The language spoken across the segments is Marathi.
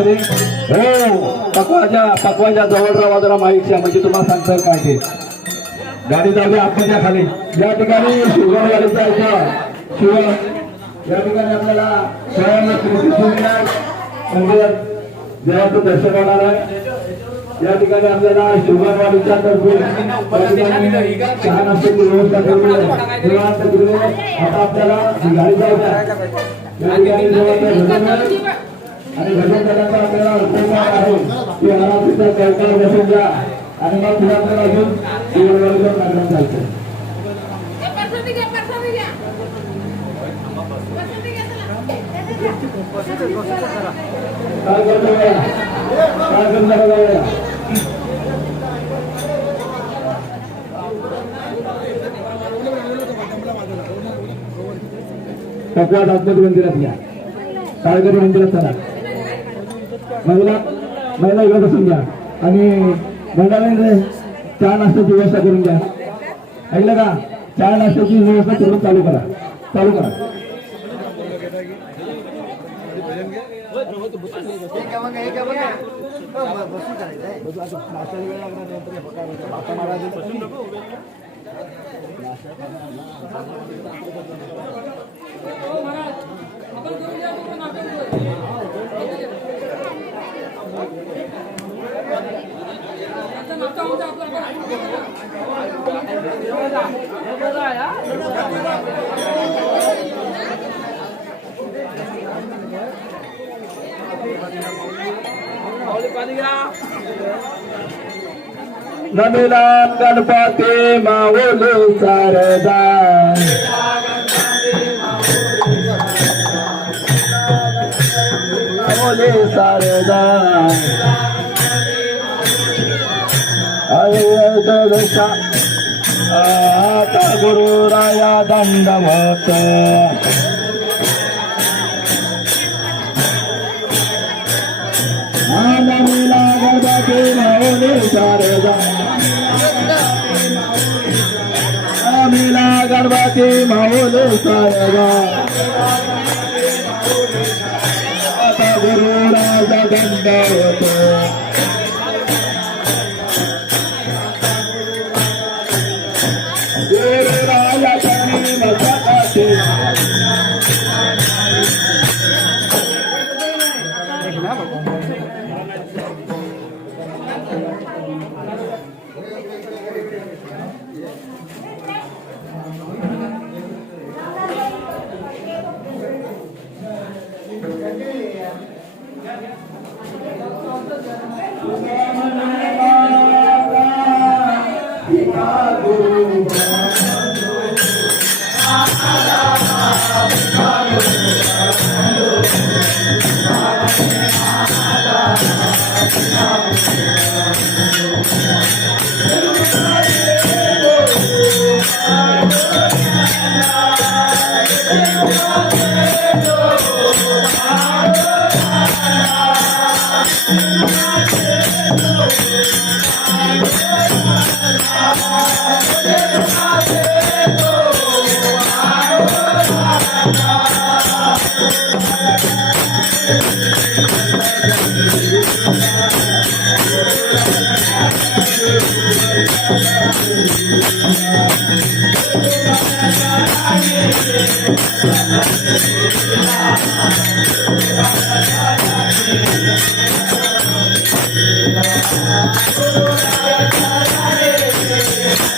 मध्ये? हो. पकवाच्या पकवाच्या जवळ राहा जरा माईकच्या म्हणजे तुम्हाला सांगता काय ते. गाडी जाऊ द्या आतमध्ये खाली. या ठिकाणी शिवगाव गाडीचा याच्या शिवगाव. या ठिकाणी आपल्याला स्वयं कृषी सुविधा देवाचं दर्शन होणार आहे. या ठिकाणी आपल्याला शिवगावाडीच्या तर्फे या ठिकाणी चहा नाश्त्याची व्यवस्था केली आहे निवांत आता आपल्याला गाडी जाऊ द्या. या ठिकाणी आणि भजन करण्याचा आपल्याला उपकार आहे. की आरामशीर कळकळ बसून घ्या आणि मग पुढे आपल्याला अजून शिवगावाडीचा कार्यक्रम चालतो. काय करतो काय करणार कपवाट मंदिरात घ्या साळगरी मंदिरात चला. महिला महिला इकडे बसून घ्या आणि मंडळाने चहा नाश्त्याची व्यवस्था करून घ्या ऐकलं का? चहा नाश्त्याची व्यवस्था करून चालू करा. चालू करा. नमिला गणपती माऊली सारदा माऊली सारदा अयदशा आता गुरुराया दंडवत. नमिला गणपती माऊली सारदा आमिला गणपती माऊली शारदा. आता गुरुराया दंडवत.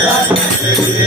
Ei.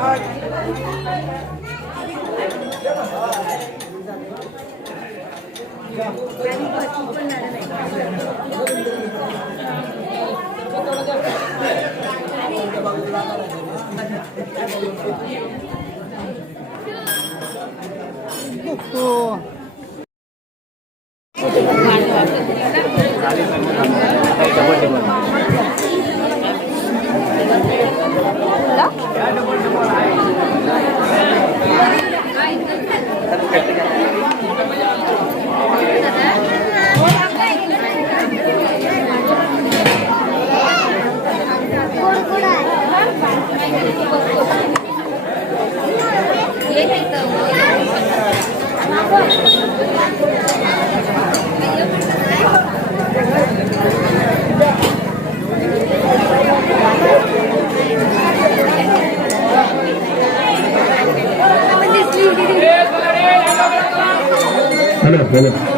Oh, cool. Hello, hello.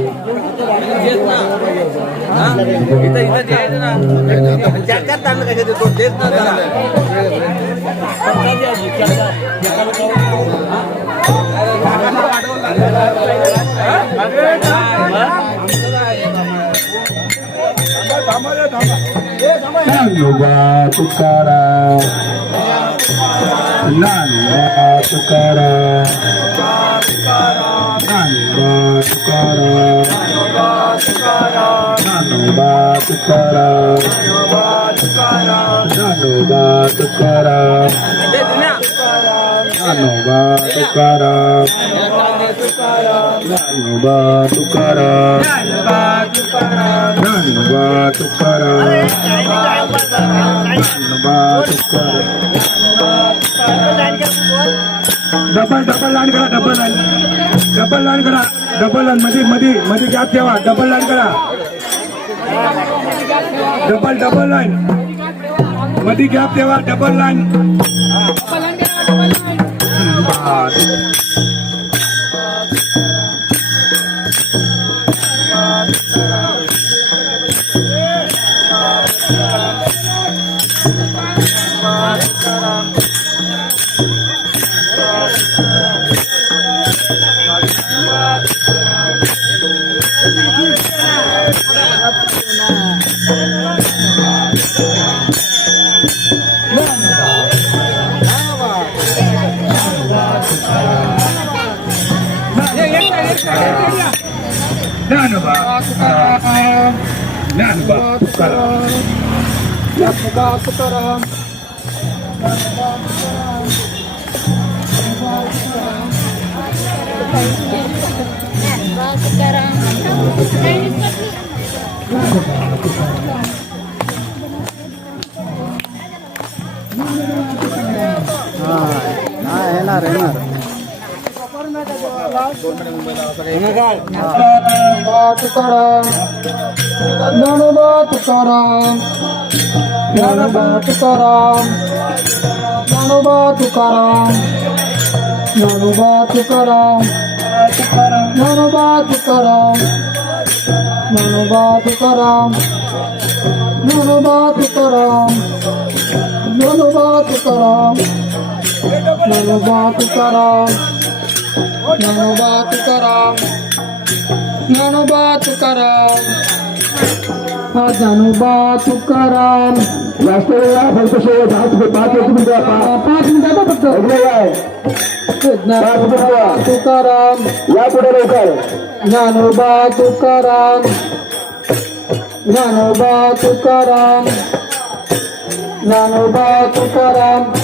तुकारा नांदा तुकारा नांदा Shukara Shanuba Shukara Shanuba Shukara Shanuba Shukara Shanuba Shukara Shanuba Shukara Shanuba Shukara Shanuba Shukara Shanuba Shukara Shanuba double double line करा डबल लाईन. डबल लाईन करा. Double line. मध्ये मध्ये मध्ये गॅप ठेवा. डबल लाईन करा. Double double line. मध्ये गॅप ठेवा. Double line. येणार येणार तुकाराम तुकाराम জ্ঞানবা তুকারাম জ্ঞানবা তুকারাম জ্ঞানবা তুকারাম জ্ঞানবা তুকারাম জ্ঞানবা তুকারাম জ্ঞানবা তুকারাম জ্ঞানবা তুকারাম জ্ঞানবা তুকারাম জ্ঞানবা তুকারাম জ্ঞানবা তুকারাম জ্ঞানবা তুকারাম जास्त वेळ फक्त शेवट ते पाच एक मिनिटं पाच मिनिटाचा फक्त. ज्ञानोबा तुकाराम. या पुढे लवकर. ज्ञानोबा तुकाराम. ज्ञानोबा तुकाराम. ज्ञानोबा तुकाराम.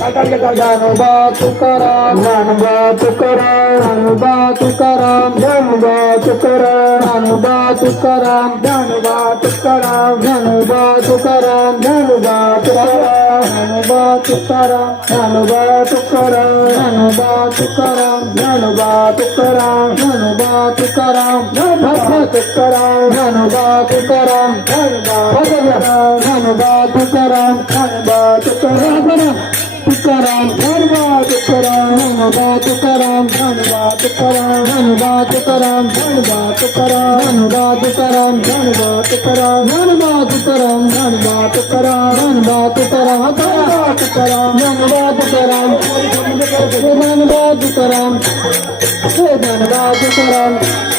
ज्ञानोबा तुकाराम ज्ञानोबा तुकाराम ज्ञानोबा तुकाराम ज्ञानोबा तुकाराम ज्ञानोबा तुकाराम ज्ञानोबा तुकाराम ज्ञानोबा तुकाराम ज्ञानोबा तुकाराम ज्ञानोबा तुकाराम ज्ञानोबा तुकाराम ज्ञानोबा तुकाराम ज्ञानोबा तुकाराम ज्ञानोबा तुकाराम ज्ञानोबा तुकाराम ज्ञानोबा तुकाराम ज्ञानोबा तुकाराम ज्ञानोबा तुकाराम तुकाराम धनबा तुकाराम धनबा तुकाराम धनबा तुकाराम धनबा तुकाराम धनबा तुकाराम धनबा तुकाराम धनबा तुकाराम धनबा तुकाराम धनबा तुकाराम धनबा तुकाराम धनबा तुकाराम धनबा तुकाराम धनबा तुकाराम धनबा तुकाराम धनबा तुकाराम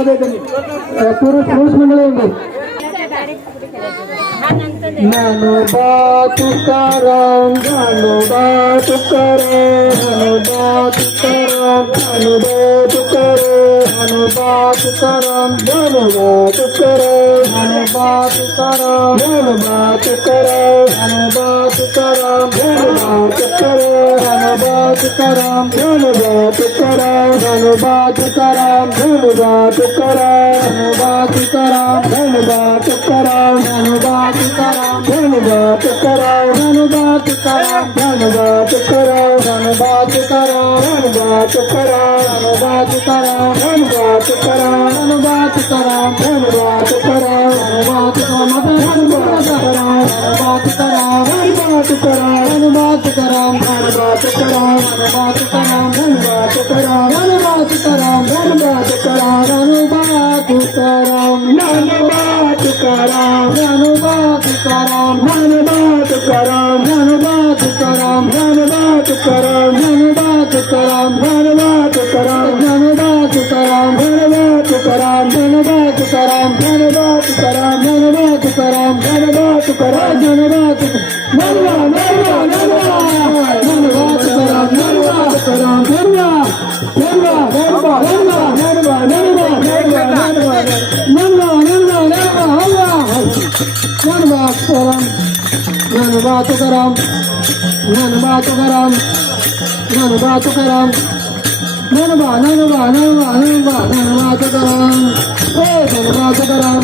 पुरुष पुरुष मंडळ ज्ञानोबा तुकाराम ज्ञानोबा तुकाराम ज्ञानोबा तुकाराम ज्ञानोबा तुकाराम. धन्यवाद करम धन्यवाद करो धन्यवाद करम धन्यवाद करो धन्यवाद करम धन्यवाद करो धन्यवाद करम धन्यवाद करो धन्यवाद करम धन्यवाद करो धन्यवाद करम धन्यवाद करो धन्यवाद करम धन्यवाद करो धन्यवाद करम धन्यवाद करो धन्यवाद करो धन्यवाद करो धन्यवाद करो ज्ञानोबा तुकाराम ज्ञानोबा तुकाराम ज्ञानोबा तुकाराम ज्ञानोबा तुकाराम ज्ञानोबा तुकाराम ज्ञानोबा तुकाराम ज्ञानोबा तुकाराम ज्ञानोबा तुकाराम ज्ञानोबा तुकाराम ज्ञानोबा तुकाराम ज्ञानोबा तुकाराम ज्ञानोबा तुकाराम ज्ञानोबा तुकाराम ज्ञानोबा तुकाराम ज्ञानोबा तुकाराम ज्ञानोबा तुकाराम ज्ञानोबा तुकाराम ज्ञानोबा तुकाराम ज्ञानोबा तुकाराम ज्ञानोबा तुकाराम ज्ञानोबा तुकाराम ज्ञानोबा तुकाराम ज्ञानोबा तुकाराम ज्ञानोबा तुकाराम ज्ञानोबा ज्ञानोबा ज्ञानोबा ज्ञानोबा ज्ञानोबा ज्ञानोबा ज्ञानोबा ज्ञानोबा ज्ञानोबा तुकाराम ज्ञानोबा तुकाराम ज्ञानोबा तुकाराम ज्ञानोबा ज्ञानोबा ज्ञानोबा ज्ञानोबा ज्ञानोबा तुकाराम हो ज्ञानोबा तुकाराम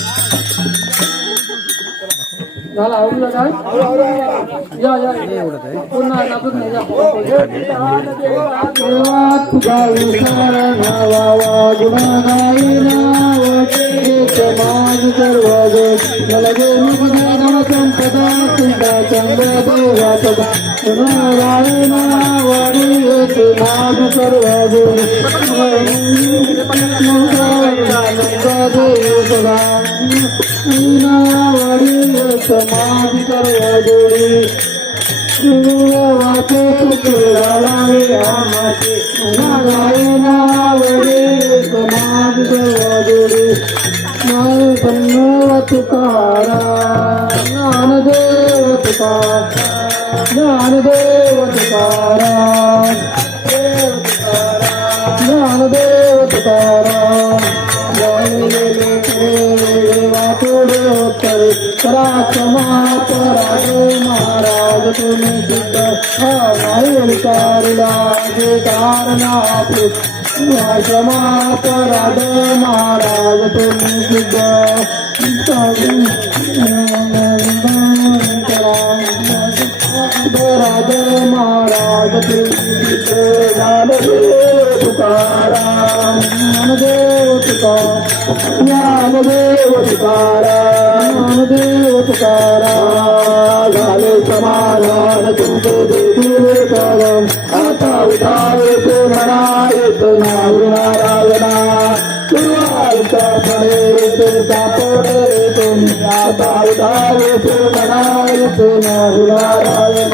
झाला उडला काय या या पुन्हा ना पुन्हा या देवा तुझा विसर नावा गुणाई नाव समाज सर्व मला देवी ज्ञान संपदा तुझा चंद्र देवा सदा गुणाई नावाडी नाम सर्व गुण तुझा देव सदा नावाडी समाधि करवा जोड़ी वाते तुकरावे आमाते नागाए नावड़े समाधि करवा जोड़ी नाल पन्नवा तुकारा ज्ञान देव तुकारा ज्ञान देव तुकारा राजमात राजे महाराज तुम्हें सिद्ध हमारे लाज कारनाथ राजमात राजे महाराज तुम्हें सिद्ध राजे महाराज तुम्हें सिद्ध रामदेव तुकाराम रामदेव तुकाराम జ్ఞానదేవ తుకారా జ్ఞానదేవ తుకారా గాలే సమాధాన తుంటే దేవే కాలం ఆత ఉతారే తే మనాయే తో నారు నారాయణ సువార్తా పడే తే తాపడే నారాయణ.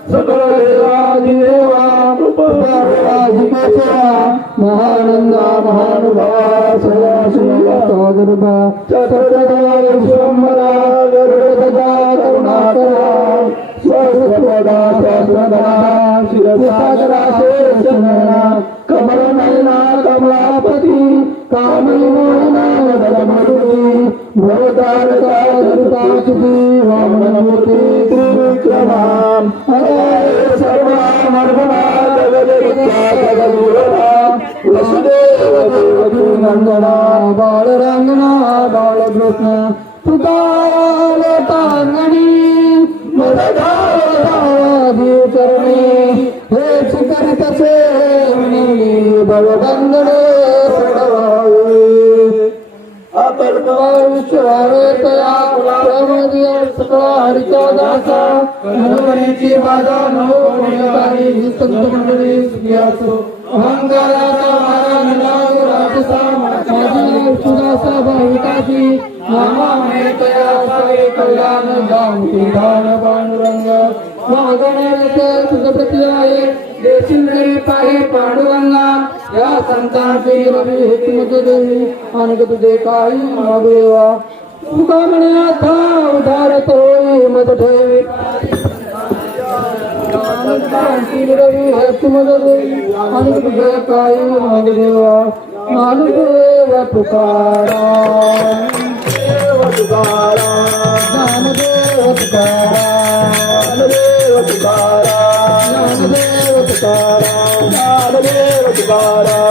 సకల వేదాదిదేవా మహానంద మహానుభావ సదాశివ సోదరుభ చతుర్దార విశ్వంబర కరుణాకర స్వస్వదా స్వస్వదా శిరసాగరా శేషనా विक्रमाम हरे सर्वामर्भनाथ वसुदेव देवदूनंदना बाळरांगना बाळकृष्ण तुकालतांगणी हरिचा दासा. संत मंडळी सुखी असो. अहंकाराचा मारा निलाव राजसा माझी सुदासा भाविकाची. नामा मेतया कल्याण पांडुरंग. आहे देशील रे पाहे पांडुरंगा. या संतांची रवी हेतुमते देवी आणि तुझे काही था उधार तो मत ठेवी रवि हस्त मदद अनंत जय कायु मग देवा मानु देव पुकारा देव पुकारा ज्ञान देव पुकारा देव पुकारा ज्ञान देव पुकारा ज्ञान देव पुकारा